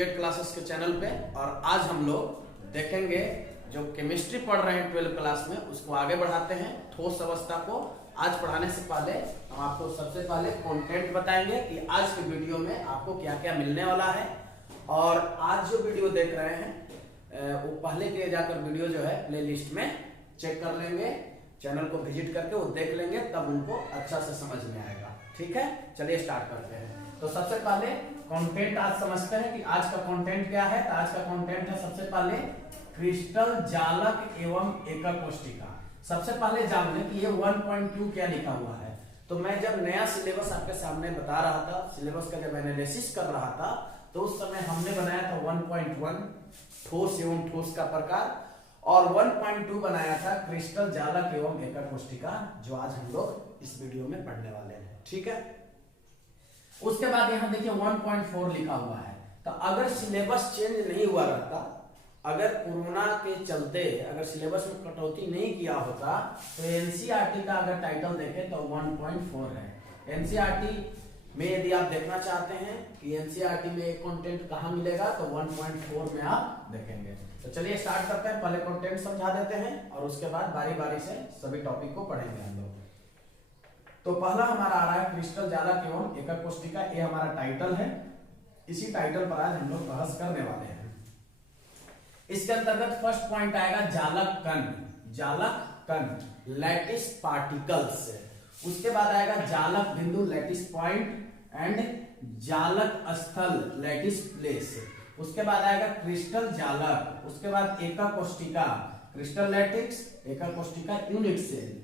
Z classes के channel पे। और आज हम लोग देखेंगे जो केमिस्ट्री पढ़ रहे हैं 12th क्लास में उसको आगे बढ़ाते हैं ठोस अवस्था को। आज पढ़ाने से पहले हम आपको सबसे पहले कंटेंट बताएंगे कि आज की वीडियो में आपको क्या क्या मिलने वाला है। और आज जो वीडियो देख रहे हैं वो पहले के जाकर वीडियो जो है प्ले लिस्ट में चेक कर लेंगे, चैनल को विजिट करके वो देख लेंगे, तब उनको अच्छा से समझ में आएगा। ठीक है, चलिए स्टार्ट करते हैं। तो सबसे पहले कंटेंट आज समझते हैं कि आज का कंटेंट क्या है। तो आज का कंटेंट है सबसे पहले क्रिस्टल जालक एवं एकक कोष्टिका। सबसे पहले जान लें कि ये 1.2 क्या लिखा हुआ है। तो मैं जब नया सिलेबस आपके सामने बता रहा था, सिलेबस का जब एनालिसिस कर रहा था, तो उस समय हमने बनाया था 1.1 ठोस एवं ठोस का प्रकार, और 1.2 बनाया था क्रिस्टल जालक एवं एकक कोष्टिका, जो आज हम लोग इस वीडियो में पढ़ने वाले हैं। ठीक है, उसके बाद यहां देखिए 1.4 लिखा हुआ है। तो अगर सिलेबस चेंज नहीं हुआ रहता, अगर कोरोना के चलते अगर सिलेबस में कटौती नहीं किया होता, तो एनसीईआरटी का अगर टाइटल देखें तो 1.4 है। एनसीईआरटी में यदि आप देखना चाहते हैं कि एनसीईआरटी में एक कंटेंट कहां मिलेगा, तो 1.4 में आप देखेंगे। तो चलिए स्टार्ट करते हैं। पहले कंटेंट समझा देते हैं और उसके बाद बारी बारी से सभी टॉपिक को पढ़ेंगे हम लोग। तो पहला हमारा आ रहा है क्रिस्टल जालक एवं एकक कोष्टिका। ये हमारा टाइटल है, इसी टाइटल पर आज हम लोग बहस करने वाले हैं। इसके अंतर्गत फर्स्ट पॉइंट आएगा जालक कण, जालक कण लैटिस पार्टिकल्स। उसके बाद आएगा जालक बिंदु लैटिस पॉइंट एंड जालक स्थल लैटिस प्लेस। उसके बाद आएगा क्रिस्टल जालक, उसके बाद एकक कोष्टिका क्रिस्टल लैटिस, एकक कोष्टिका यूनिट सेल।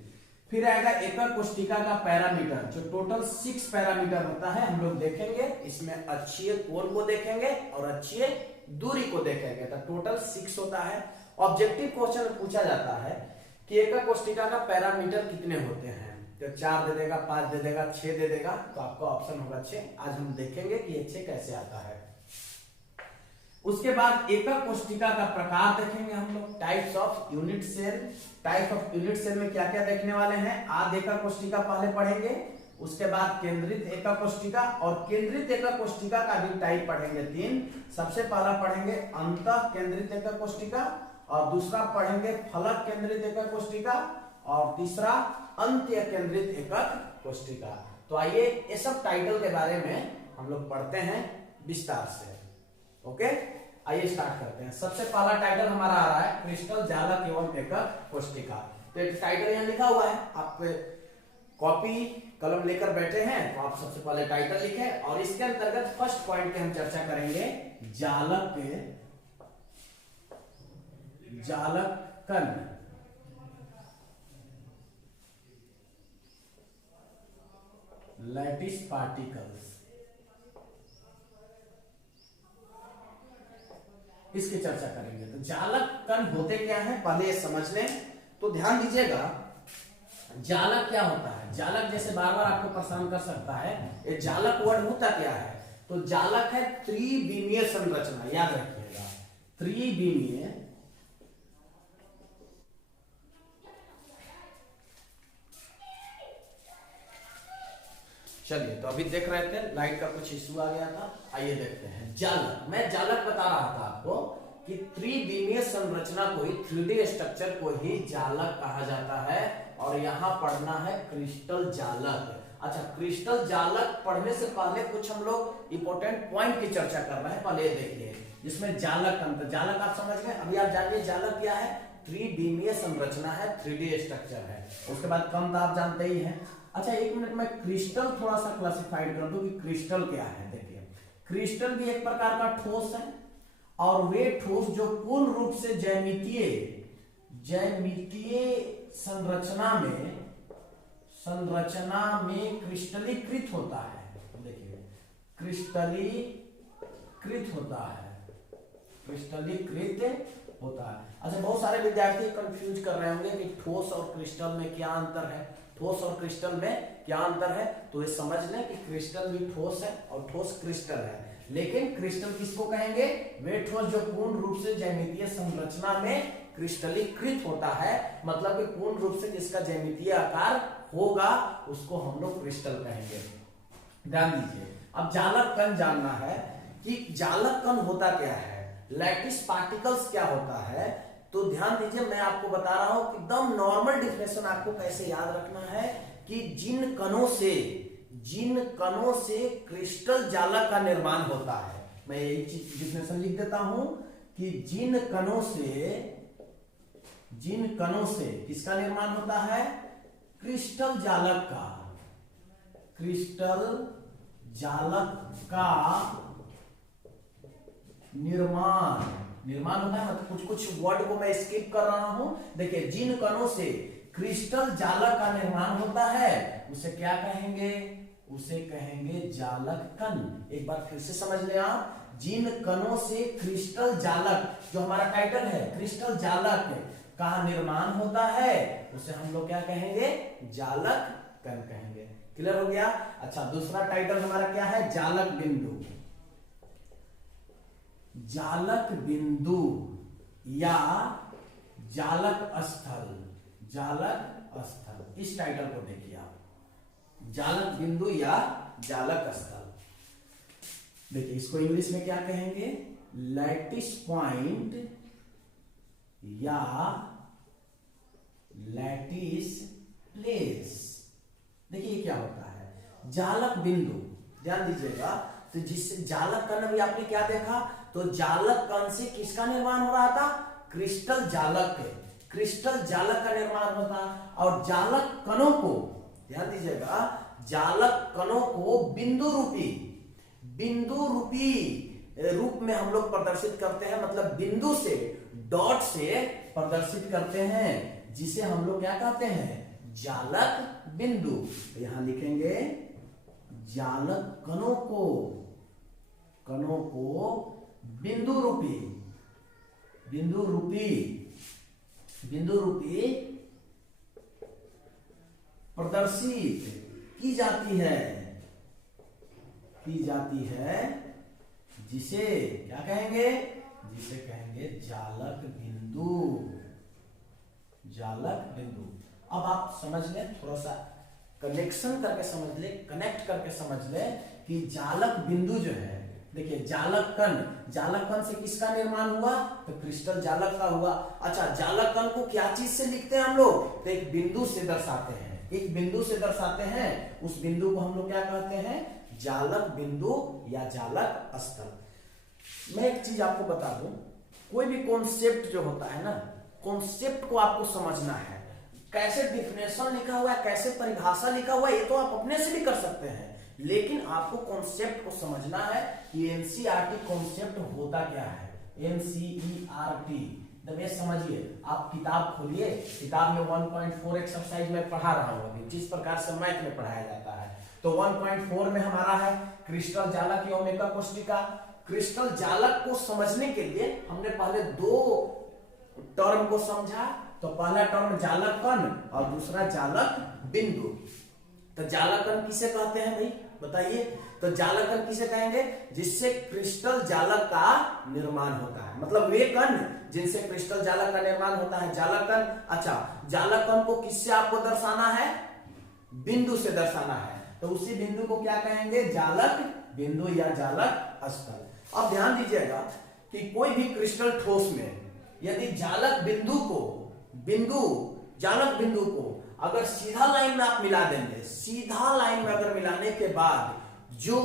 फिर आएगा एकक कोष्टिका का पैरामीटर, जो टोटल 6 पैरामीटर होता है हम लोग देखेंगे। इसमें अक्षीय कोण को देखेंगे और अक्षीय दूरी को देखेंगे। तो टोटल 6 होता है। ऑब्जेक्टिव क्वेश्चन पूछा जाता है कि एकक कोष्टिका का पैरामीटर कितने होते हैं। तो 4 दे देगा, 5 दे देगा, 6 दे देगा, तो आपका ऑप्शन होगा 6। आज हम देखेंगे कि ये 6 कैसे आता है। उसके बाद एकक कोष्टिका का प्रकार देखेंगे हम लोग, types of unit cell. Type of unit cell में क्या क्या देखने वाले हैं। आद्य एकक कोष्टिका पहले पढ़ेंगे, उसके बाद केंद्रित एकक कोष्टिका, और केंद्रित एकक कोष्टिका का भी टाइप पढ़ेंगे 3। सबसे पहला पढ़ेंगे अंतः केंद्रित एकक कोष्टिका, और दूसरा पढ़ेंगे फलक केंद्रित एकक कोष्टिका, और तीसरा अंत्य केंद्रित एकक कोष्टिका। तो आइए ये सब टाइटल के बारे में हम लोग पढ़ते हैं विस्तार से। ओके, आइए स्टार्ट करते हैं। सबसे पहला टाइटल हमारा आ रहा है क्रिस्टल जालक एवं एकक कोष्टिका। तो एक टाइटल यहाँ लिखा हुआ है, आप कॉपी कलम लेकर बैठे हैं तो आप सबसे पहले टाइटल लिखें, और इसके अंतर्गत फर्स्ट पॉइंट पे हम चर्चा करेंगे जालक कण लैटिस पार्टिकल्स, इसकी चर्चा करेंगे। तो जालक कण होते क्या है पहले ये समझ लें। तो ध्यान दीजिएगा, जालक क्या होता है। जालक जैसे बार बार आपको परेशान कर सकता है, ये जालक वर्ड होता क्या है। तो जालक है त्रिविमीय संरचना, याद रखिएगा, त्रिविमीय। चलिए, तो अभी देख रहे थे लाइट का कुछ इश्यू आ गया था, आइए देखते हैं। जालक, मैं जालक बता रहा था आपको कि त्रिविमीय संरचना को ही, 3D स्ट्रक्चर को ही जालक कहा जाता है। और यहां पढ़ना है क्रिस्टल जालक। अच्छा, क्रिस्टल जालक पढ़ने से पहले कुछ हम लोग इंपॉर्टेंट पॉइंट की चर्चा कर रहे हैं। पहले देखिए, जिसमें जालक अंतर, जालक आप समझ गए। अभी आप जानिए जालक क्या है। त्रिविमीय संरचना है, 3D स्ट्रक्चर है। उसके बाद कम तो आप जानते ही हैं। अच्छा, एक मिनट में क्रिस्टल थोड़ा सा क्लासिफाइड कर दूं कि क्रिस्टल क्या है। देखिए, क्रिस्टल भी एक प्रकार का ठोस है, और वे ठोस जो पूर्ण रूप से ज्यामितीय संरचना में क्रिस्टलीकृत होता है। देखिए, क्रिस्टलीकृत होता है। अच्छा, बहुत सारे विद्यार्थी कंफ्यूज कर रहे होंगे कि ठोस और क्रिस्टल में क्या अंतर है, ठोस और क्रिस्टल में क्या अंतर है। तो ये समझ लें कि क्रिस्टल भी ठोस है और ठोस क्रिस्टल है। लेकिन क्रिस्टल किसको कहेंगे, वे ठोस जो पूर्ण रूप से ज्यामितीय संरचना में क्रिस्टलीकृत होता है, मतलब कि पूर्ण रूप से जिसका ज्यामितीय आकार होगा उसको हम लोग क्रिस्टल कहेंगे। ध्यान दीजिए, अब जालक कण जानना है कि जालक कण होता क्या है, लैटिस पार्टिकल्स क्या होता है। तो ध्यान दीजिए, मैं आपको बता रहा हूं कि एकदम नॉर्मल डिफिनेशन आपको कैसे याद रखना है कि जिन कणों से क्रिस्टल जालक का निर्माण होता है। मैं यही चीज डिफिनेशन लिख देता हूं कि जिन कणों से किसका निर्माण होता है, क्रिस्टल जालक का निर्माण होता है। मतलब कुछ वर्ड को मैं स्किप कर रहा हूं। देखिए, जिन कणों से क्रिस्टल जालक का निर्माण होता है उसे क्या कहेंगे, उसे कहेंगे जालक कण। एक बार फिर से समझ लें आप, जिन कणों से क्रिस्टल जालक, जो हमारा टाइटल है क्रिस्टल जालक का निर्माण होता है उसे हम लोग क्या कहेंगे, जालक कण कहेंगे। क्लियर हो गया। अच्छा, दूसरा टाइटल हमारा क्या है, जालक बिंदु। जालक बिंदु या जालक स्थल, इस टाइटल को देखिए आप, जालक बिंदु या जालक स्थल। देखिए, इसको इंग्लिश में क्या कहेंगे, लैटिस पॉइंट या लैटिस प्लेस। देखिए ये क्या होता है, जालक बिंदु। ध्यान दीजिएगा, तो जिससे जालक कण भी आपने क्या देखा, तो जालक कण से किसका निर्माण हो रहा था, क्रिस्टल जालक का निर्माण होता। और जालक कणों को, ध्यान दीजिएगा, जालक कणों को बिंदु रूपी रूप में हम लोग प्रदर्शित करते हैं। मतलब बिंदु से, डॉट से प्रदर्शित करते हैं, जिसे हम लोग क्या कहते हैं, जालक बिंदु। तो यहां लिखेंगे जालक कणों को बिंदु रूपी प्रदर्शित की जाती है, जिसे क्या कहेंगे, जिसे कहेंगे जालक बिंदु। अब आप समझ लें, थोड़ा सा कनेक्शन करके समझ ले, कनेक्ट करके समझ ले कि जालक बिंदु जो है, देखिए जालक कण से किसका निर्माण हुआ, तो क्रिस्टल जालक का हुआ। अच्छा, जालक कण को क्या चीज से लिखते हैं हम लोग, तो एक बिंदु से दर्शाते हैं, उस बिंदु को हम लोग क्या कहते हैं, जालक बिंदु या जालक स्थल। मैं एक चीज आपको बता दूं, कोई भी कॉन्सेप्ट जो होता है ना, कॉन्सेप्ट को आपको समझना है, कैसे डिफिनेशन लिखा हुआ है, कैसे परिभाषा लिखा हुआ है, ये तो आप अपने से भी कर सकते हैं, लेकिन आपको कॉन्सेप्ट को समझना है कि एनसीईआरटी कॉन्सेप्ट होता क्या है। एनसीईआरटी ये समझिए, आप किताब खोलिए, किताब में 1.4 एक्सरसाइज में पढ़ा रहा हूं अभी, जिस प्रकार से मैथ में पढ़ाया जाता है। तो 1.4 में हमारा है क्रिस्टल जालक यौगिका कोष्टिका। क्रिस्टल जालक को समझने के लिए हमने पहले दो टर्म को समझा। तो पहला टर्म जालक कण और दूसरा जालक बिंदु। तो जालक कण किसे कहते हैं भाई, बताइए। तो जालक कण किसे कहेंगे, जिससे क्रिस्टल जालक का निर्माण होता है। मतलब वे कण जिनसे क्रिस्टल जालक का निर्माण होता है, जालक कण। अच्छा, जालक कण को किससे आपको दर्शाना है, बिंदु से दर्शाना है। तो उसी बिंदु को क्या कहेंगे, जालक बिंदु या जालक स्थल। अब ध्यान दीजिएगा कि कोई भी क्रिस्टल ठोस में यदि जालक बिंदु को अगर सीधा लाइन में आप मिला देंगे, सीधा लाइन में अगर मिलाने के बाद जो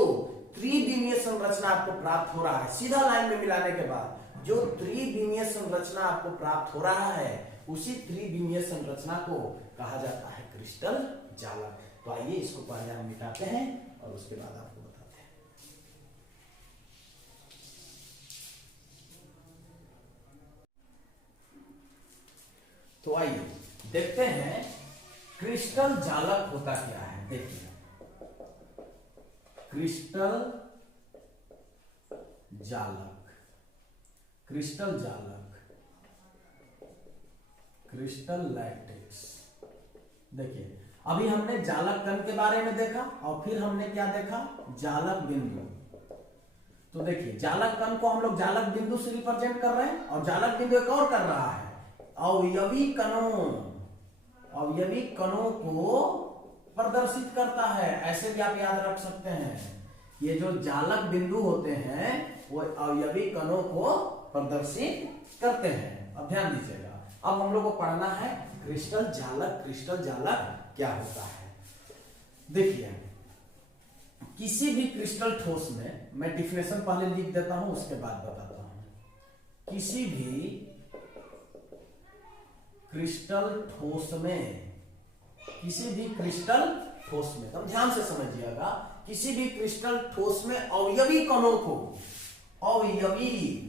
त्रिविमीय संरचना आपको प्राप्त हो रहा है, सीधा लाइन में मिलाने के बाद जो त्रिविमीय संरचना आपको प्राप्त हो रहा है, उसी त्रिविमीय संरचना को कहा जाता है क्रिस्टल जालक। तो आइए इसको पहले हम मिटाते हैं और उसके बाद आपको बताते हैं। तो आइए देखते हैं क्रिस्टल जालक होता क्या है। देखिए, क्रिस्टल जालक, क्रिस्टल लैटिस। देखिए, अभी हमने जालक कण के बारे में देखा और फिर हमने क्या देखा, जालक बिंदु। तो देखिए, जालक कण को हम लोग जालक बिंदु से रिप्रेजेंट कर रहे हैं और जालक बिंदु एक और कर रहा है, अवयवी कणों को प्रदर्शित करता है। ऐसे भी आप याद रख सकते हैं ये जो जालक बिंदु होते हैं वो अवयवी कणों को प्रदर्शित करते हैं। अब ध्यान दीजिएगा, अब हम लोग को पढ़ना है क्रिस्टल जालक। क्रिस्टल जालक क्या होता है? देखिए, किसी भी क्रिस्टल ठोस में, मैं डिफिनेशन पहले लिख देता हूं उसके बाद बताता हूं। किसी भी क्रिस्टल ठोस में, किसी भी क्रिस्टल ठोस में, तो ध्यान से समझिएगा, किसी भी क्रिस्टल ठोस में अवयवी कणों को, अवयवी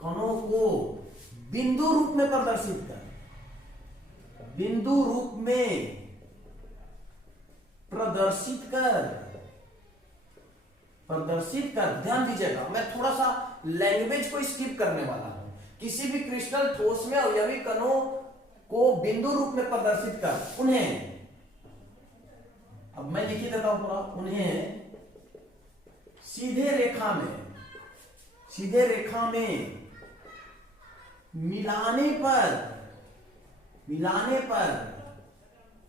कणों को बिंदु रूप में प्रदर्शित कर, बिंदु रूप में प्रदर्शित कर। ध्यान दीजिएगा, मैं थोड़ा सा लैंग्वेज को स्किप करने वाला हूं। किसी भी क्रिस्टल ठोस में अवयवी कणों को बिंदु रूप में प्रदर्शित कर, उन्हें, अब मैं लिख ही देता हूं पूरा, उन्हें सीधे रेखा में मिलाने पर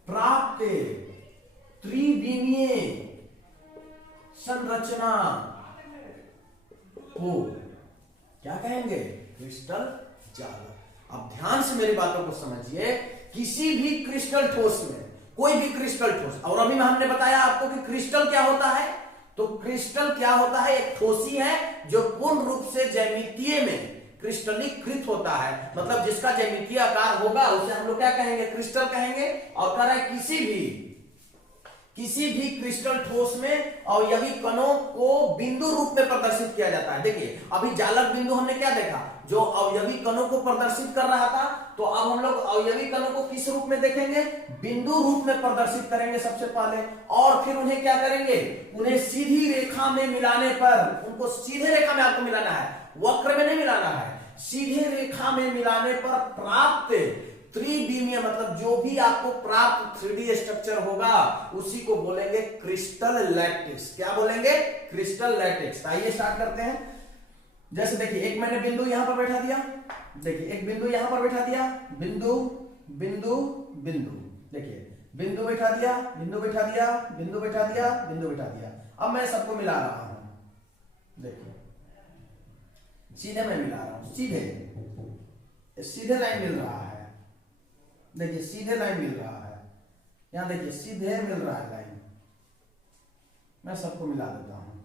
प्राप्त त्रिविमीय संरचना को क्या कहेंगे? क्रिस्टल जालक। अब ध्यान से मेरी बातों को समझिए। किसी भी क्रिस्टल ठोस में, कोई भी क्रिस्टल ठोस, और अभी हमने बताया आपको कि क्रिस्टल क्या होता है। तो क्रिस्टल क्या होता है? एक ठोसी है जो पूर्ण रूप से ज्यामितीय में क्रिस्टलीकृत होता है, मतलब जिसका ज्यामितीय आकार होगा उसे हम लोग क्या कहेंगे? क्रिस्टल कहेंगे। और कह रहा है किसी भी क्रिस्टल ठोस में अवयवी कणों को बिंदु रूप में प्रदर्शित किया जाता है। देखिए, अभी जालक बिंदु हमने क्या देखा? जो अवयवी कणों को प्रदर्शित कर रहा था। तो अब हम लोग अवयवी कणों को किस रूप में देखेंगे? बिंदु रूप में प्रदर्शित करेंगे सबसे पहले, और फिर उन्हें क्या करेंगे? उन्हें सीधी रेखा में मिलाने पर, उनको सीधे रेखा में आपको मिलाना है, वक्र में नहीं मिलाना है, सीधे रेखा में मिलाने पर प्राप्त त्रिविमीय, मतलब जो भी आपको प्राप्त 3D स्ट्रक्चर होगा उसी को बोलेंगे क्रिस्टल लैटिस। क्या बोलेंगे? Crystal lattice. आइए स्टार्ट करते हैं। जैसे देखिए, एक मैंने बिंदु यहां पर बैठा दिया, देखिए एक बिंदु यहां पर बैठा दिया, बिंदु बिंदु बिंदु, देखिए बिंदु बैठा दिया, बिंदु बैठा दिया, बिंदु बैठा दिया, बिंदु बैठा दिया। अब मैं सबको मिला रहा हूं, देखिए सीधे मैं मिला रहा हूं, सीधे लाइन मिल रहा है। देखिए सीधे लाइन मिल रहा है, यहां देखिए सीधे मिल रहा है लाइन। मैं सबको मिला देता हूं,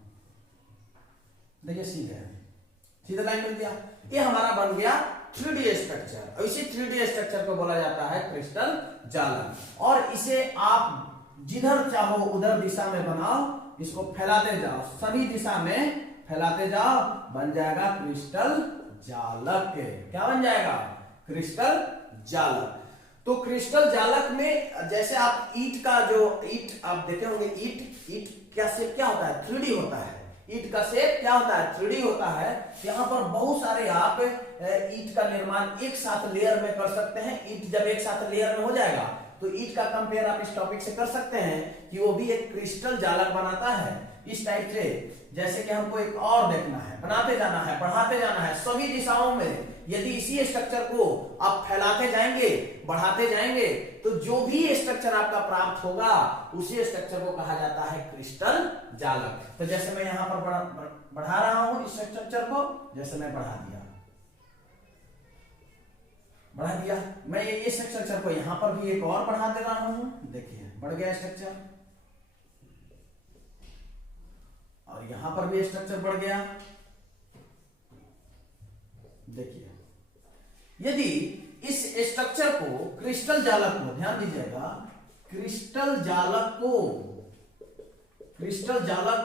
देखिए सीधे लाइन मिल गया। ये हमारा बन गया 3D स्ट्रक्चर। और इसी 3D स्ट्रक्चर को बोला जाता है क्रिस्टल जालक। और इसे आप जिधर चाहो उधर दिशा में बनाओ, इसको फैलाते जाओ, सभी दिशा में फैलाते जाओ, बन जाएगा क्रिस्टल जालक। क्या बन जाएगा? क्रिस्टल जालक। तो क्रिस्टल जालक में जैसे आप ईट का जो ईट आप देखे होंगे, ईट क्या शेप क्या होता है? 3D होता है। ईट का शेप क्या होता है? 3D होता है। यहाँ पर बहुत सारे आप ईट का निर्माण एक साथ लेयर में कर सकते हैं। ईट जब एक साथ लेयर में हो जाएगा तो ईट का कंपेयर आप इस टॉपिक से कर सकते हैं कि वो भी एक क्रिस्टल जालक बनाता है इस टाइप से। जैसे कि हमको एक और देखना है, बनाते जाना है, बढ़ाते जाना है सभी दिशाओं में। यदि इसी स्ट्रक्चर को आप फैलाते जाएंगे, बढ़ाते जाएंगे, तो जो भी स्ट्रक्चर आपका प्राप्त होगा उसी स्ट्रक्चर को कहा जाता है क्रिस्टल जालक। तो जैसे मैं यहां पर बढ़ा रहा हूं इस स्ट्रक्चर को, जैसे मैं बढ़ा दिया, मैं इस स्ट्रक्चर को यहां पर भी एक और बढ़ा दे रहा हूं, देखिए बढ़ गया स्ट्रक्चर, और यहां पर भी स्ट्रक्चर बढ़ गया। देखिए, यदि इस स्ट्रक्चर को क्रिस्टल जालक को, ध्यान दीजिएगा, क्रिस्टल जालक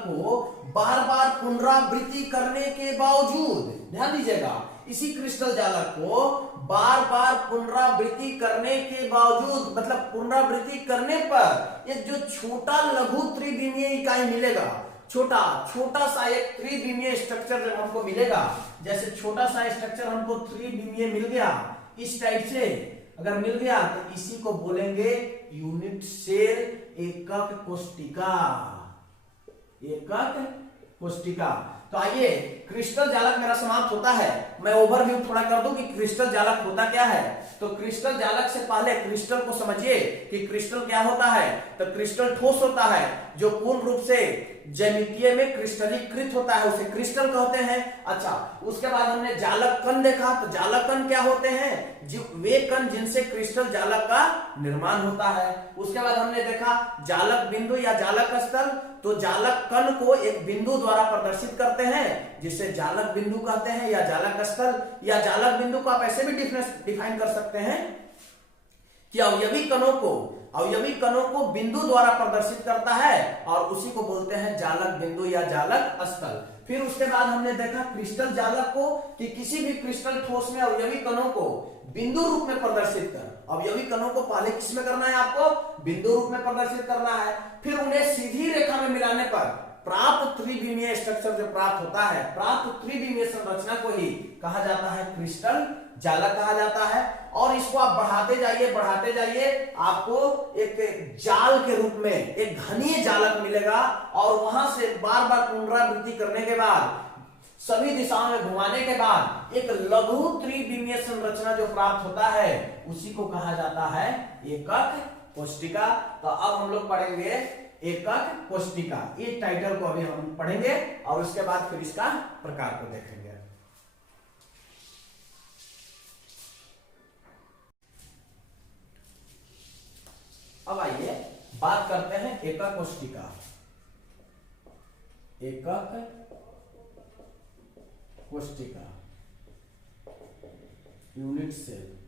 को बार बार पुनरावृत्ति करने के बावजूद, ध्यान दीजिएगा, इसी क्रिस्टल जालक को बार बार पुनरावृत्ति करने के बावजूद, मतलब पुनरावृत्ति करने पर एक जो छोटा लघु त्रिविमीय इकाई मिलेगा, छोटा सा एक त्रिविमीय स्ट्रक्चर जब हमको मिलेगा, जैसे छोटा सा स्ट्रक्चर हमको त्रिविमीय मिल गया इस टाइप से, अगर मिल गया तो इसी को बोलेंगे यूनिट सेल, एकक कोशिका। तो आइए क्रिस्टल जालक मेरा समाप्त होता है। मैं ओवरव्यू थोड़ा कर दूं कि क्रिस्टल जालक होता क्या है। तो क्रिस्टल जालक से पहले क्रिस्टल को समझिए कि क्रिस्टल क्या होता है। तो क्रिस्टल ठोस होता है जो पूर्ण रूप से ज्यामितीय में क्रिस्टलीकृत होता है, उसे क्रिस्टल कहते हैं। अच्छा, उसके बाद हमने जालक कण देखा। तो जालक कण क्या होते हैं? वे कण जिनसे क्रिस्टल जालक का निर्माण होता है। उसके बाद हमने देखा जालक बिंदु या जालक स्थल। तो जालक कण को एक बिंदु द्वारा प्रदर्शित करते हैं जिसे जालक बिंदु कहते हैं या जालक स्थल, या जालक बिंदु को आप ऐसे भी डिफाइन कर सकते हैं कि अवयवी कणों को बिंदु द्वारा प्रदर्शित करता है और उसी को बोलते हैं जालक बिंदु या जालक स्थल। फिर उसके बाद हमने देखा क्रिस्टल जालक को कि किसी भी क्रिस्टल ठोस में अवयवी कणों को बिंदु रूप में प्रदर्शित कर। अवयवी कणों को पहले किसमें करना है? आपको बिंदु रूप में प्रदर्शित करना है। फिर उन्हें सीधी रेखा में मिलाने पर प्राप्त त्रिविमीय स्ट्रक्चर जो प्राप्त होता है, प्राप्त त्रिविमीय संरचना को ही कहा जाता है क्रिस्टल जालक कहा जाता है। और इसको आप बढ़ाते जाइए, आपको एक जाल के रूप में एक घनीय जालक मिलेगा और वहां से बार बार पुनरावृत्ति करने के बाद, सभी दिशाओं में घुमाने के बाद एक लघु त्रिविमीय संरचना जो प्राप्त होता है उसी को कहा जाता है एकक कोष्टिका। तो अब हम लोग पढ़ेंगे एकक कोष्टिका। इस टाइटल को अभी हम पढ़ेंगे और उसके बाद फिर इसका प्रकार को देखेंगे। अब आइए बात करते हैं एकक कोष्टिका। एकक कोष्टिका, यूनिट सेल।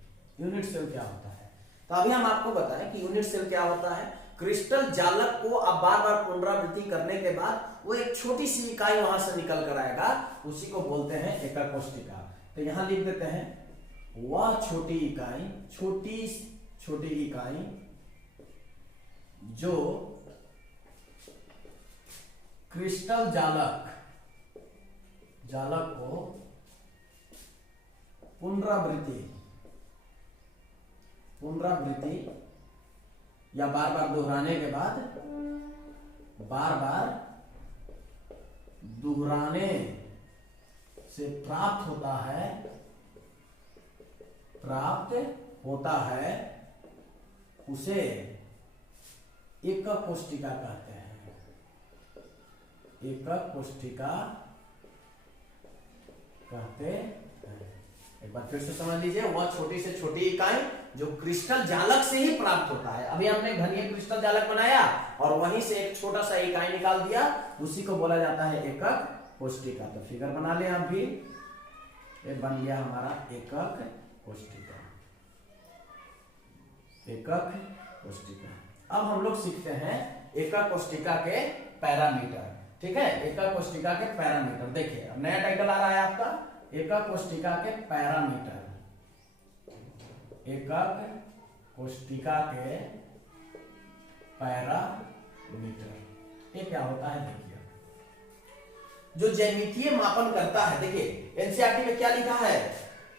यूनिट सेल क्या होता है? तो अभी हम आपको बताएं कि यूनिट सेल क्या होता है। क्रिस्टल जालक को आप बार बार पुनरावृत्ति करने के बाद वो एक छोटी सी इकाई वहां से निकल कर आएगा, उसी को बोलते हैं एकक कोष्टिका। तो यहां लिख देते हैं वह छोटी इकाई जो क्रिस्टल जालक को पुनरावृत्ति या बार बार दोहराने के बाद, दोहराने से प्राप्त होता है उसे एकक कोष्टिका कहते हैं। एकक कोष्टिका कहते हैं। एक बार फिर से समझ लीजिए, वह छोटी से छोटी इकाई जो क्रिस्टल जालक से ही प्राप्त होता है। अभी हमने घनीय क्रिस्टल जालक बनाया और वहीं से एक छोटा सा इकाई निकाल दिया, उसी को बोला जाता है एकक कोष्टिका। तो फिगर बना लें आप भी, ये बन गया हमारा एकक कोष्टिका। एकक कोष्टिका। अब हम लोग सीखते हैं एकक कोष्टिका के पैरामीटर। ठीक है, एकक कोष्टिका के पैरामीटर। देखिए अब नया टाइटल आ रहा है आपका, एकक कोष्टिका के पैरामीटर। एकक कोष्टिका के पैरामीटर ये क्या होता है? देखिए, जो ज्यामितीय मापन करता है। देखिए एनसीईआरटी में क्या लिखा है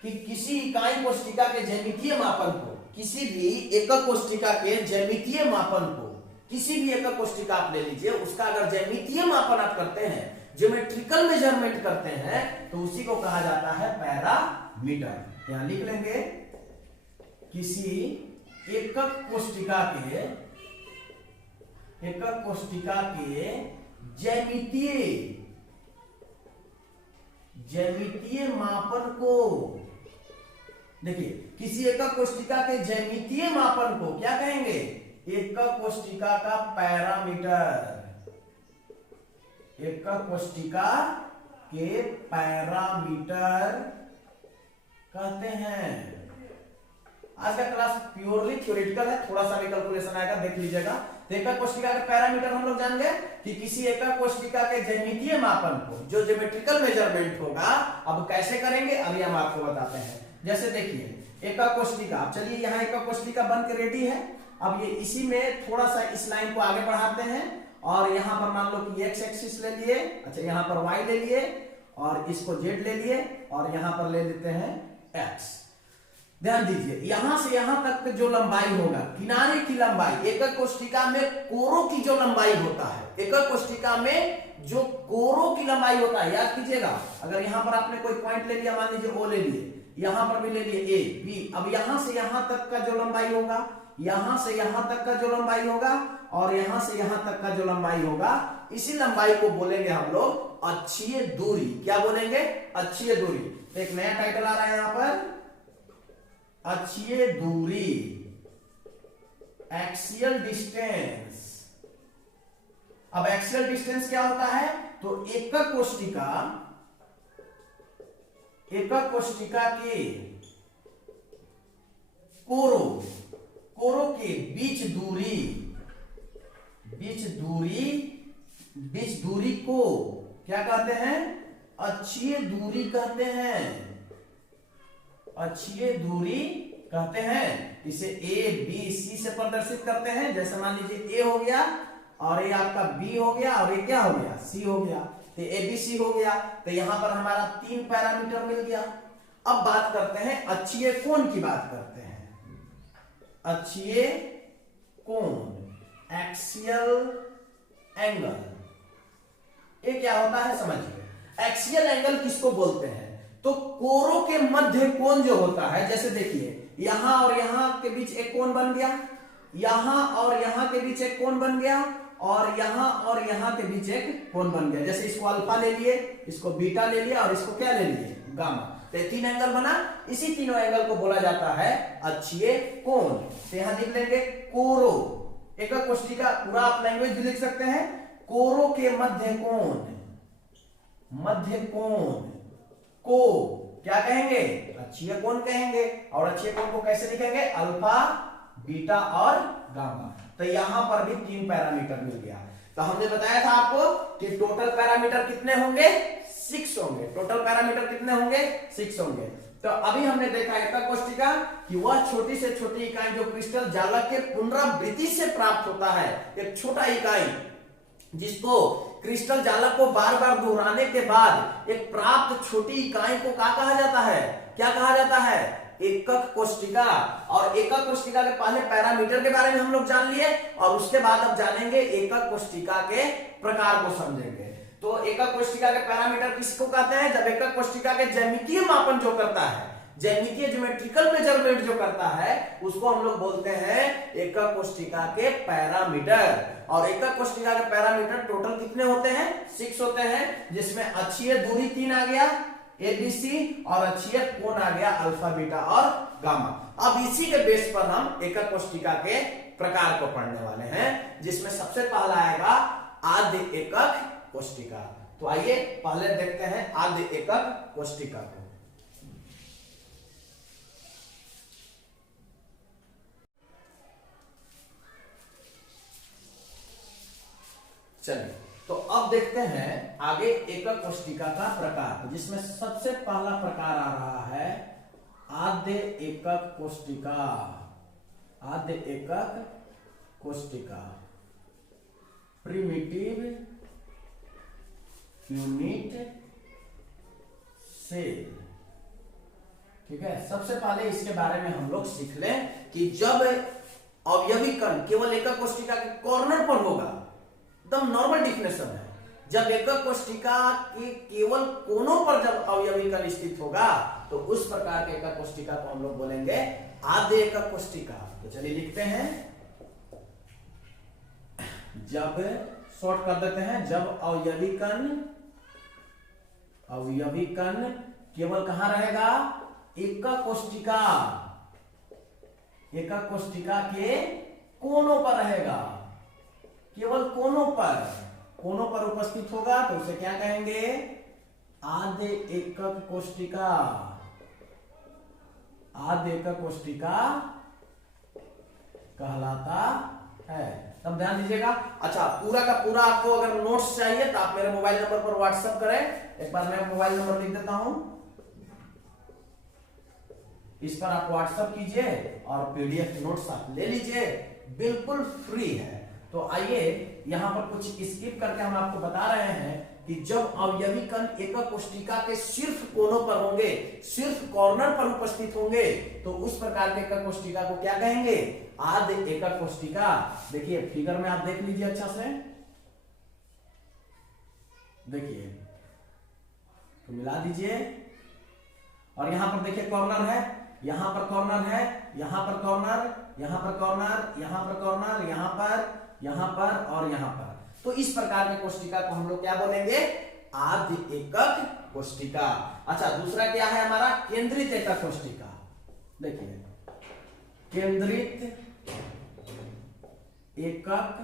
कि किसी इकाई कोष्टिका के ज्यामितीय मापन को, किसी भी एकक कोष्टिका के ज्यामितीय मापन को, किसी भी एकक कोष्टिका आप ले लीजिए, उसका अगर ज्यामितीय मापन आप करते हैं, ज्योमेट्रिकल मेजरमेंट करते हैं, तो उसी को कहा जाता है पैरामीटर। यहां लिख लेंगे किसी एकक कोष्टिका के ज्यामितीय मापन को, देखिए किसी एकक कोष्टिका के ज्यामितीय मापन को क्या कहेंगे? एकक कोष्टिका का पैरामीटर। एकक कोष्टिका के पैरामीटर कहते हैं। आज का क्लास प्योरली थ्योरेटिकल है, थोड़ा सा भी कैलकुलेशन आएगा, देख लीजिएगा। एकक कोष्टिका के पैरामीटर हम लोग जान गए कि किसी एकक कोष्टिका के ज्यामितीय मापन को, जो ज्योमेट्रिकल मेजरमेंट होगा, अब कैसे करेंगे अभी हम आपको बताते हैं। जैसे देखिए एकक कोष्टिका, चलिए यहाँ एकक कोष्टिका बन के रेडी है। अब ये इसी में थोड़ा सा इस लाइन को आगे बढ़ाते हैं और यहां पर मान लो कि एक्स एक्सिस ले लिए, अच्छा यहां पर वाई ले लिए और इसको जेड ले लिए और यहां पर ले लेते हैं एक्स। ध्यान दीजिए, यहां से यहां तक जो लंबाई होगा, किनारे की लंबाई, एकक कोष्ठिका में कोरों की जो लंबाई होता है, एकक कोष्ठिका में जो कोरों की लंबाई होता है, याद कीजिएगा, अगर यहां पर आपने कोई पॉइंट ले लिया, मान लीजिए ओ ले लिए, यहां पर भी ले लिए ए बी, अब यहां से यहां तक का जो लंबाई होगा, यहां से यहां तक का जो लंबाई होगा और यहां से यहां तक का जो लंबाई होगा, इसी लंबाई को बोलेंगे हम लोग अक्षीय दूरी। क्या बोलेंगे? अक्षीय दूरी। एक नया टाइटल आ रहा है यहां पर, अक्षीय दूरी, एक्सियल डिस्टेंस। अब एक्सियल डिस्टेंस क्या होता है? तो एकक कोष्ठिका के कोरों के बीच दूरी को क्या कहते हैं? अक्षीय दूरी कहते हैं, अक्षीय दूरी कहते हैं। इसे ए बी सी से प्रदर्शित करते हैं। जैसे मान लीजिए ए हो गया और ये आपका बी हो गया और ये क्या हो गया? सी हो गया, तो ए बी सी हो गया। तो यहां पर हमारा 3 पैरामीटर मिल गया। अब बात करते हैं अक्षीय कोण की बात करते हैं। अक्षीय कोण, एक्सियल एंगल, ये क्या होता है समझिए। एक्सियल एंगल किसको बोलते हैं? तो कोरों के मध्य कोण जो होता है, जैसे देखिए यहां और यहां के बीच एक कोण बन गया, यहां और यहां के बीच एक कोण बन गया, और यहां और यहां के बीच एक कोण बन गया। जैसे इसको अल्फा ले लिए, इसको बीटा ले लिया और इसको क्या ले लिए? गामा। तो 3 एंगल बना। इसी तीनों एंगल को बोला जाता है अक्षीय कोण। तो यहां लिख लेंगे कोरो, एकक कोष्ठिका, पूरा आप लैंग्वेज भी लिख सकते हैं, कोरों के मध्य कोण को क्या कहेंगे? अक्षीय कोण कहेंगे। और अक्षीय कोण को कैसे लिखेंगे? अल्फा, बीटा और गामा। तो यहां पर भी 3 पैरामीटर मिल गया। तो हमने बताया था आपको कि टोटल पैरामीटर कितने होंगे? 6 होंगे। टोटल पैरामीटर कितने होंगे? 6 होंगे। तो अभी हमने देखा एकक कोष्ठिका कि वह छोटी से छोटी इकाई जो क्रिस्टल जालक के पुनरावृत्ति से प्राप्त होता है, एक छोटा इकाई जिसको क्रिस्टल जालक को बार बार दोहराने के बाद एक प्राप्त छोटी इकाई को क्या कहा जाता है? क्या कहा जाता है? एकक कोष्ठिका। और एकक कोष्ठिका के पहले पैरामीटर के बारे में हम लोग जान लिए और उसके बाद अब जानेंगे एकक कोष्ठिका के प्रकार को समझेंगे। तो एकक कोष्ठिका के पैरामीटर किसको कहते हैं? जब एकक कोष्ठिका के ज्यामितीय मापन जो करता है, ज्यामितीय ज्योमेट्रिकल मेजरमेंट जो करता है, उसको हम लोग बोलते हैं एकक कोष्ठिका के पैरामीटर। और एकक कोष्ठिका के पैरामीटर टोटल कितने होते हैं? 6 होते हैं, जिसमें अक्षीय दूरी 3 आ गया, एबीसी, और अक्षीय कोण आ गया अल्फा, बीटा और गामा। अब इसी के बेस पर हम एकक कोष्ठिका के प्रकार को पढ़ने वाले हैं, जिसमें सबसे पहला आएगा आद्य एकक कोष्ठिका। तो आइए पहले देखते हैं आद्य एकक कोष्ठिका को। चलिए, तो अब देखते हैं आगे एकक कोष्ठिका का प्रकार, जिसमें सबसे पहला प्रकार आ रहा है आद्य एकक कोष्ठिका। आद्य एकक कोष्ठिका, प्रिमिटिव यूनिट सेल। ठीक है, सबसे पहले इसके बारे में हम लोग सीख लें कि जब अवयवी कण केवल एकक कोष्ठिका के कॉर्नर पर होगा, एकदम नॉर्मल डिफिनेशन है, जब एकक कोष्ठिका के केवल कोनों पर जब अवयवी कण स्थित होगा, तो उस प्रकार के एकक कोष्ठिका को हम लोग बोलेंगे आद्य एकक कोष्ठिका। तो चलिए लिखते हैं, जब शॉर्ट कर देते हैं, जब अवयवी कण केवल कहां रहेगा? एकक कोष्ठिका के कोनों पर रहेगा, केवल कोनों पर उपस्थित होगा, तो उसे क्या कहेंगे? आद्य एकक कोष्ठिका। आद्य एकक कोष्ठिका कहलाता है। तब ध्यान दीजिएगा। अच्छा, पूरा का पूरा आपको अगर नोट्स चाहिए तो आप मेरे मोबाइल नंबर पर व्हाट्सएप करें। एक बार मैं मोबाइल नंबर लिख देता हूं, इस पर आप व्हाट्सएप कीजिए और पीडीएफ नोट्स आप ले लीजिए, बिल्कुल फ्री है। तो आइए यहां पर कुछ स्किप करके हम आपको बता रहे हैं कि जब अवयवी कण एकक कोशिका के सिर्फ कोनों पर होंगे, सिर्फ कॉर्नर पर उपस्थित होंगे, तो उस प्रकार के एकक कोशिका को क्या कहेंगे? आद्य एकक कोशिका। देखिए फिगर में आप देख लीजिए अच्छा से, देखिए तो मिला दीजिए, और यहां पर देखिए कॉर्नर है, यहां पर कॉर्नर है, यहां पर कॉर्नर, यहां पर कॉर्नर, यहां पर कॉर्नर, यहां पर और यहां पर। तो इस प्रकार के कोशिका को हम लोग क्या बोलेंगे? आद्य एकक कोशिका। अच्छा दूसरा क्या है हमारा? केंद्रित एकक कोशिका। देखिए केंद्रित एकक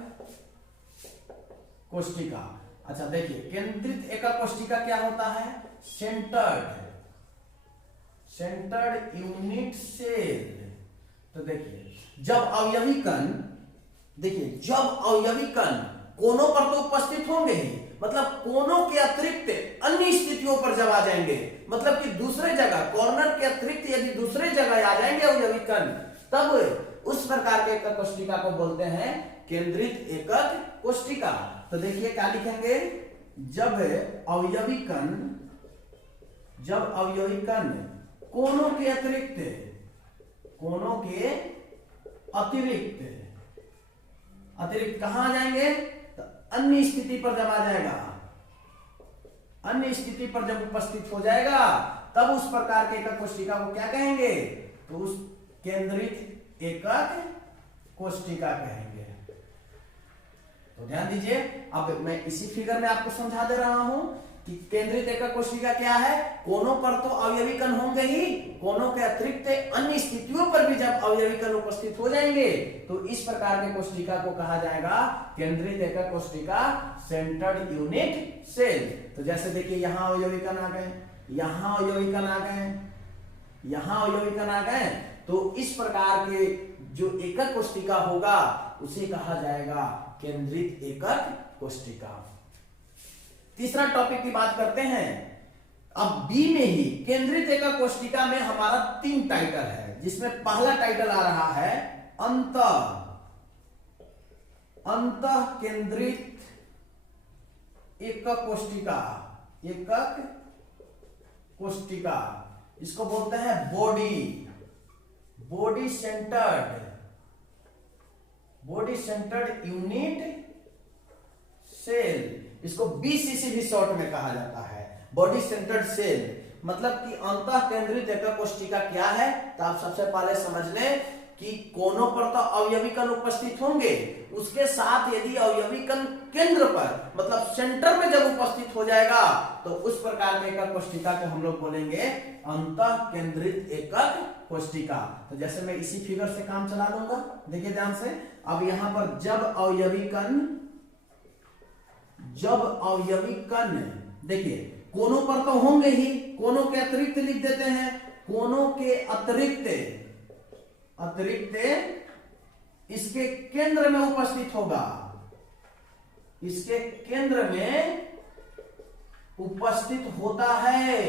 कोशिका। अच्छा देखिए केंद्रित एकक कोशिका क्या होता है? Centred unit cell. तो देखिए जब अवयवी कण, देखिए जब अवयवी कण कोनों पर तो उपस्थित होंगे ही, मतलब कोनों के अतिरिक्त अन्य स्थितियों पर जब आ जाएंगे, मतलब कि दूसरे जगह कॉर्नर के अतिरिक्त यदि दूसरे जगह आ जाएंगे अवयवी कण, तब उस प्रकार के एकक कोशिका को बोलते हैं केंद्रित एकक कोशिका। तो देखिए क्या लिखेंगे? जब अवयवी कण कोनों के अतिरिक्त कहां आ जाएंगे? तो अन्य स्थिति पर जब आ जाएगा, अन्य स्थिति पर जब उपस्थित हो जाएगा, तब उस प्रकार के एकक कोशिका को क्या कहेंगे? तो उस केंद्रित एकक कोशिका कहेंगे। तो ध्यान दीजिए, अब मैं इसी फिगर में आपको समझा दे रहा हूं कि केंद्रित एकक कोशिका क्या है? कोनों पर तो अवयवी कण होंगे ही, कोनों के अतिरिक्त अन्य स्थितियों पर भी जब अवयवी कण उपस्थित हो जाएंगे, तो इस प्रकार के कोशिका को कहा जाएगा केंद्रित एकक कोशिका, सेंटर्ड यूनिट सेल। तो जैसे देखिए यहां अवयवी कण आ गए, यहां अवयवी कण आ गए, यहां अवयवी कण आ गए, तो इस प्रकार के जो एकक कोशिका होगा उसे कहा जाएगा केंद्रित एकक कोशिका। तीसरा टॉपिक की बात करते हैं। अब बी में ही केंद्रित एकक कोशिका में हमारा 3 टाइटल है, जिसमें पहला टाइटल आ रहा है अंतः केंद्रित एकक कोशिका, इसको बोलते हैं बॉडी सेंटर्ड यूनिट सेल। इसको बीसीसी भी शॉर्ट में कहा जाता है, बॉडी सेंटर्ड सेल। मतलब कि अंतः केंद्रित एकक कोशिका क्या है? तो आप सबसे पहले समझ लें कि कोनों पर तो अवयवी कण उपस्थित होंगे, उसके साथ यदि अवयवी कण केंद्र पर मतलब सेंटर में जब उपस्थित हो जाएगा, तो उस प्रकार के एकक कोशिका को हम लोग बोलेंगे अंतः केंद्रित एकक कोशिका। तो जैसे मैं इसी फिगर से काम चला लूंगा, देखिए ध्यान से। अब यहां पर जब अवयवी कण देखिए कोनों पर तो होंगे ही, कोनों के अतिरिक्त लिख देते हैं, कोनों के अतिरिक्त इसके केंद्र में उपस्थित होगा, इसके केंद्र में उपस्थित होता है,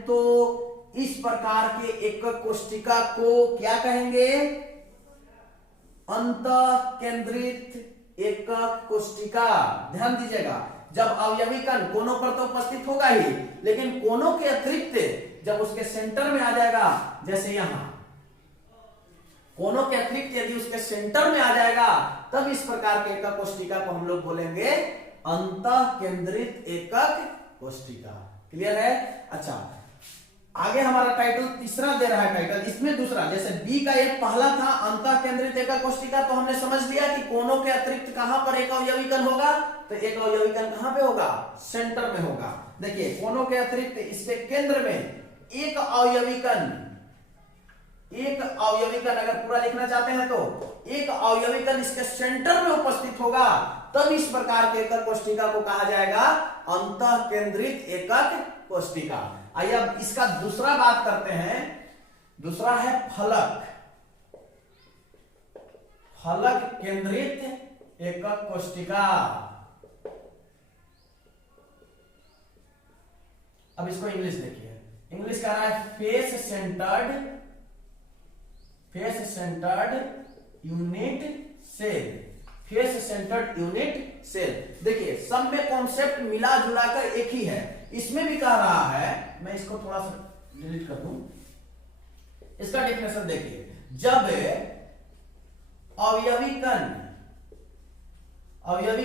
तो इस प्रकार के एकक कोशिका को क्या कहेंगे? अंतः केंद्रित एकक कोशिका। ध्यान दीजिएगा, जब अवयवी कण कोनों पर तो उपस्थित होगा ही, लेकिन कोनों के अतिरिक्त जब उसके सेंटर में आ जाएगा, जैसे यहां कोनों के अतिरिक्त यदि उसके सेंटर में आ जाएगा, तब इस प्रकार के एकक कोशिका को हम लोग बोलेंगे अंतः केंद्रित एकक कोशिका। क्लियर है? अच्छा आगे हमारा टाइटल तीसरा दे रहा है टाइटल, इसमें दूसरा, जैसे बी का एक पहला था अंतः केंद्रित एकक कोशिका, तो हमने समझ लिया कि कोनों के अतिरिक्त कहां पर एक अवयवी कण होगा? तो एक अवयवी कण कहां पे होगा? सेंटर में होगा। देखिए कोनों के अतिरिक्त इसके केंद्र में एक अवयवी कण अगर पूरा लिखना चाहते हैं तो एक अवयवी कण इसके सेंटर में उपस्थित होगा, तब इस प्रकार के एकक कोशिका को कहा जाएगा अंतः केंद्रित एकक कोशिका। आइए अब इसका दूसरा बात करते हैं, दूसरा है फलक केंद्रित एकक कोशिका। अब इसको इंग्लिश देखिए, इंग्लिश कह रहा है face centred unit cell. Face centred unit cell. देखिए सब में कॉन्सेप्ट मिला जुला कर एक ही है। इसमें भी कह रहा है, मैं इसको थोड़ा सा डिलीट कर दूं, इसका डेफिनेशन देखिए, जब अवयवी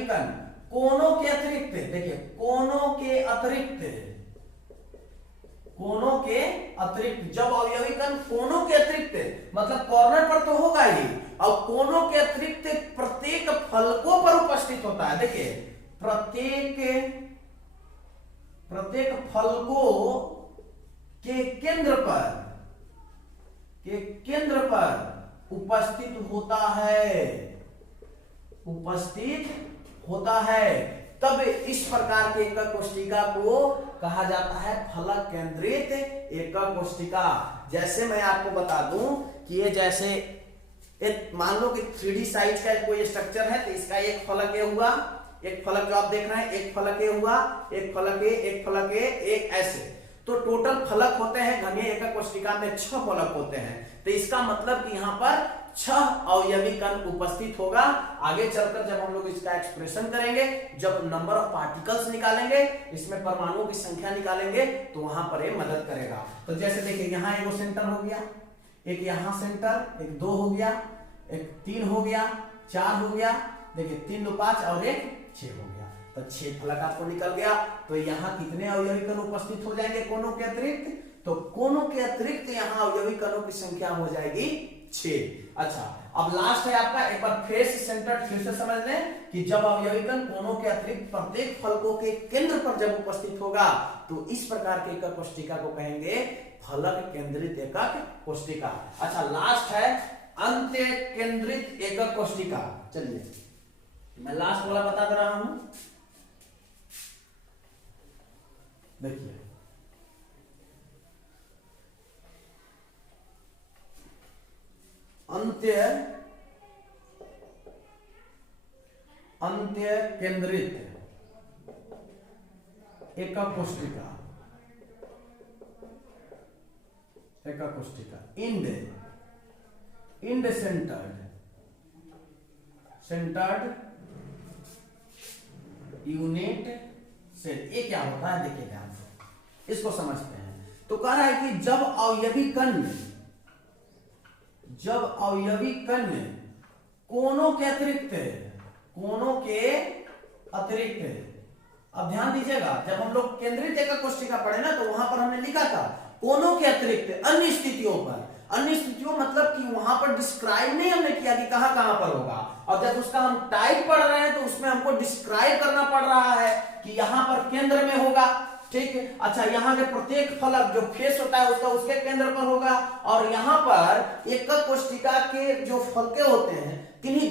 कण कोनों के अतिरिक्त, देखिए कोनों के अतिरिक्त, जब अवयवी कण कोनों के अतिरिक्त मतलब कॉर्नर पर तो होगा ही, और कोनों के अतिरिक्त प्रत्येक फलकों पर उपस्थित होता है। देखिए प्रत्येक फलकों के केंद्र पर उपस्थित होता है, तब इस प्रकार के एकक कोशिका को कहा जाता है फलक केंद्रित एकक कोशिका। जैसे मैं आपको बता दूं कि ये जैसे मान लो कि 3D साइज का कोई स्ट्रक्चर है, तो इसका एक फलक ये हुआ, एक फलक जो आप देख रहे हैं, एक फलक ये हुआ, एक फलक ये, एक फलक ये, एक ऐसे, तो टोटल फलक होते हैं घनीय एकक कोशिका में 6 फलक होते हैं। तो इसका मतलब कि यहाँ पर 6 अवयवी कण उपस्थित होगा। आगे चलकर जब हम लोग इसका एक्सप्रेशन करेंगे, जब नंबर ऑफ पार्टिकल्स निकालेंगे, इसमें परमाणुओं की संख्या निकालेंगे, तो वहां पर ये मदद करेगा। तो जैसे देखिए यहाँ एगो सेंटर हो गया, एक यहाँ सेंटर, एक 2 हो गया, एक 3 हो गया, 4 हो गया, देखिए 3 2 5 और एक 6 हो गया, तो 6 फलक आपको निकल गया। तो यहाँ कितने अवयवी कण उपस्थित हो जाएंगे कोनों के अतिरिक्त? तो कोनों के अतिरिक्त यहाँ अवयवी कणों की संख्या हो जाएगी 6। अच्छा, अब लास्ट है आपका, एक बार फेस सेंटर्ड फिर से समझ लें कि जब अवयवी कण कोनों के अतिरिक्त प्रत्येक फलकों के केंद्र पर जब उपस्थित होगा, तो इस प्रकार के एकक कोशिका को कहेंगे फलक केंद्रित एकक कोशिका। अच्छा, लास्ट है अंत्य केंद्रित एकक कोशिका। चलिए मैं लास्ट वाला बता दे रहा हूं, देखिए अंत्य केंद्रित एकक कोशिका, इंड सेंटर्ड यूनिट सेल। ये क्या होता है देखिए ध्यान से, इसको समझते हैं। तो कह रहा है कि जब अवयवी कण कोनों के अतिरिक्त, अब ध्यान दीजिएगा, जब हम लोग केंद्रित एकक कोशिका पढ़े ना, तो वहां पर हमने लिखा था कोनों के अतिरिक्त अन्य स्थितियों मतलब कि वहां पर डिस्क्राइब नहीं हमने किया कि कहां कहां पर होगा, और जब उसका हम टाइप पढ़ रहे हैं तो उसमें हमको डिस्क्राइब करना पड़ रहा है कि यहां पर केंद्र में होगा, ठीक है। अच्छा, यहाँ के प्रत्येक फलक जो फेस होता है उसके केंद्र पर होगा, और यहाँ पर एकक कोशिका के जो फलके होते हैं किन्हीं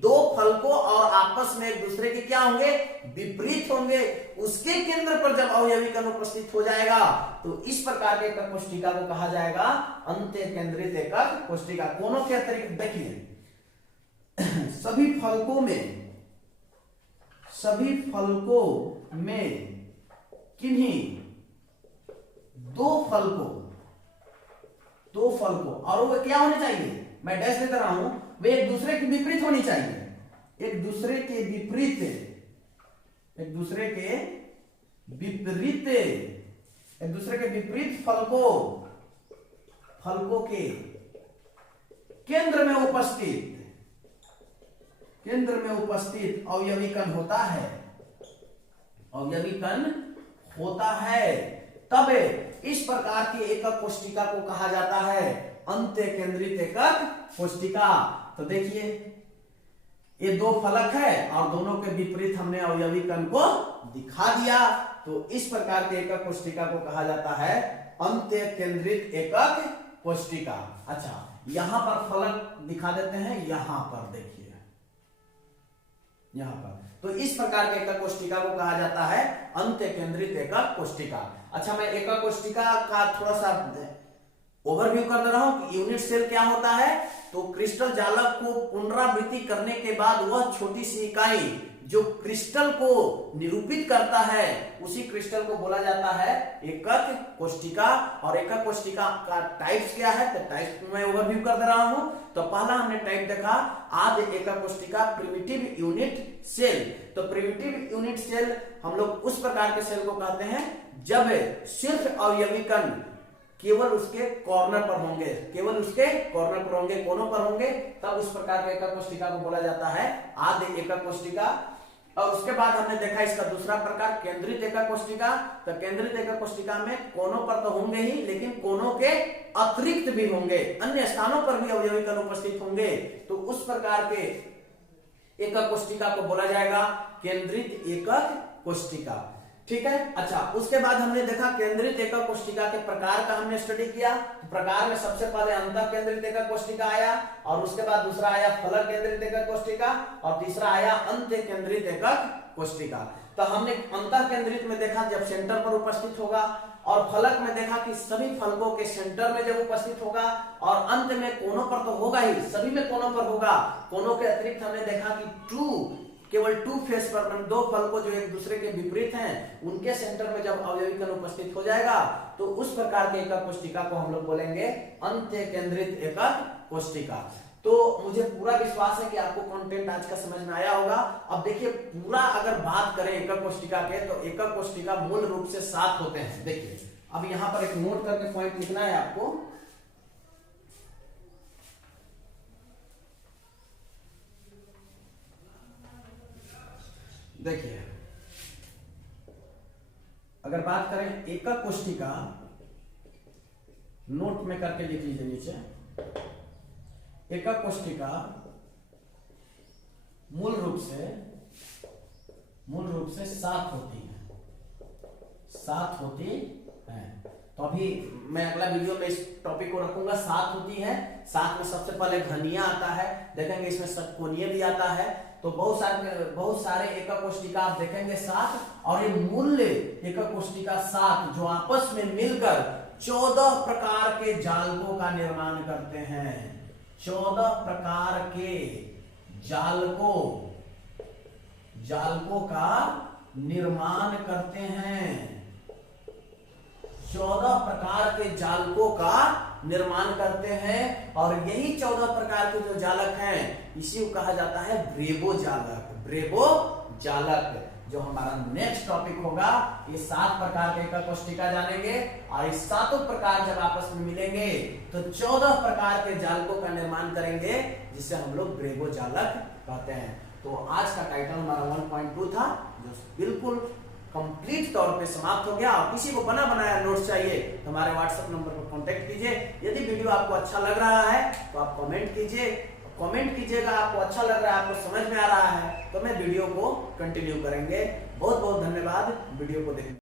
दो फलकों और आपस में एक दूसरे के क्या होंगे, विपरीत होंगे, उसके केंद्र पर जब अवयवी कण उपस्थित हो जाएगा, तो इस प्रकार के एकक कोशिका को कहा जाएगा अंत्य केंद्रित एकक कोशिका। कोनों के अतिरिक्त देखिए सभी फलकों में किन्हीं दो फलकों और वो क्या होने चाहिए, मैं डैश देता रहा हूं, वे एक दूसरे के विपरीत होनी चाहिए, एक दूसरे के विपरीत फलकों के केंद्र में उपस्थित अवयवी कण होता है, तब इस प्रकार के एकक कोशिका को कहा जाता है अंत्य केंद्रित एकक कोशिका। तो देखिए ये 2 फलक है और दोनों के विपरीत हमने अवयवी कण को दिखा दिया, तो इस प्रकार के एकक कोशिका को कहा जाता है अंत्य केंद्रित एकक कोशिका। अच्छा, यहां पर फलक दिखा देते हैं, यहां पर देखिए, यहां पर, तो इस प्रकार के एकक कोशिका को कहा जाता है अंत्य केंद्रित एकक कोशिका। अच्छा, मैं एकक कोशिका का थोड़ा सा ओवरव्यू कर दे रहा हूं कि यूनिट सेल क्या होता है। तो क्रिस्टल जालक को पुनरावृत्ति करने के बाद वह छोटी सी इकाई जो क्रिस्टल को निरूपित करता है उसी क्रिस्टल को बोला जाता है एकक कोष्टिका। और एकक कोष्टिका का टाइप्स क्या है, तो टाइप्स मैं ओवरव्यू कर दे रहा हूं। तो पहला हमने टाइप देखा आद्य एकक कोष्टिका प्रिमिटिव यूनिट सेल। तो प्रिमिटिव यूनिट सेल हम लोग उस प्रकार के सेल को कहते हैं जब सिर्फ अवयवी कण केवल उसके कॉर्नर पर होंगे, केवल उसके कॉर्नर पर होंगे, कोनों पर होंगे, तब उस प्रकार के एकक कोष्टिका को बोला जाता है आद्य एकक कोष्टिका। और उसके बाद हमने देखा इसका दूसरा प्रकार केंद्रित एकक कोष्टिका। तो केंद्रित एकक कोष्टिका में कोनों पर तो होंगे ही, लेकिन कोनों के अतिरिक्त भी होंगे, अन्य स्थानों पर भी अवयवी कण उपस्थित होंगे। तो उस प्रकार के एकक कोष्टिका को बोला जाएगा केंद्रित एकक कोष्टिका। ठीक है। अच्छा, उसके बाद हमने देखा केंद्रित एकक कोष्टिका के प्रकार का हमने स्टडी किया। तो प्रकार में सबसे पहले अंतः केंद्रित एकक कोष्टिका आया, और उसके बाद दूसरा आया फलक केंद्रित एकक कोष्टिका, और तीसरा आया अंत्य केंद्रित एकक कोष्टिका। तो हमने अंतः केंद्रित में देखा जब सेंटर पर उपस्थित होगा, और फलक में देखा कि सभी फलकों के सेंटर में जब उपस्थित होगा, और अंत में कोनों पर तो होगा ही, सभी में कोनों पर होगा। कोनों के अतिरिक्त हमने देखा कि केवल टू फेस पर, दो फलकों जो एक दूसरे के विपरीत हैं, उनके सेंटर में जब अवयवी कण उपस्थित हो जाएगा तो उस प्रकार के एकक कोष्टिका को हम लोग बोलेंगे अंत्य केंद्रित एकक कोष्टिका। तो मुझे पूरा विश्वास है कि आपको कंटेंट आज का समझ में आया होगा। अब देखिए पूरा अगर बात करें एकक कोष्टिका के, तो एकक कोष्टिका मूल रूप से 7 होते हैं। देखिए अब यहां पर एक नोट करके पॉइंट लिखना है आपको। देखिए अगर बात करें एकक कोष्टिका, नोट में करके लिख लीजिए नीचे। एकक कोष्टिका मूल रूप से 7 होती है, 7 होती है। तो अभी मैं अगला वीडियो में इस टॉपिक को रखूंगा। 7 होती है। 7 में सबसे पहले घनीय आता है, देखेंगे इसमें षटकोणीय भी आता है। तो बहुत सारे एकक कोष्टिका आप देखेंगे 7, और ये मूल्य एकक कोष्टिका 7 जो आपस में मिलकर 14 प्रकार के जालकों का निर्माण करते हैं। 14 प्रकार के जालकों का निर्माण करते हैं। 14 प्रकार के जालकों का निर्माण करते हैं, और यही 14 प्रकार के जो जालक हैं इसी को कहा जाता है ब्रेबो जालक। ब्रेबो जालक जो हमारा नेक्स्ट टॉपिक होगा। ये 7 प्रकार के एकक कोष्टिका जानेंगे, और इस 7 प्रकार जब आपस में मिलेंगे तो 14 प्रकार के जालकों का निर्माण करेंगे, जिसे हम लोग ब्रेबो जालक कहते हैं। तो आज का टाइटल हमारा 1.2 था, जो बिल्कुल कंप्लीट तौर पे समाप्त हो गया। और किसी को बना बनाया नोट्स चाहिए तो हमारे व्हाट्सएप नंबर पर कांटेक्ट कीजिए। यदि वीडियो आपको अच्छा लग रहा है तो आप कमेंट कीजिए, कमेंट कीजिएगा आपको अच्छा लग रहा है, आपको समझ में आ रहा है, तो मैं वीडियो को कंटिन्यू करेंगे। बहुत बहुत धन्यवाद वीडियो को देखने।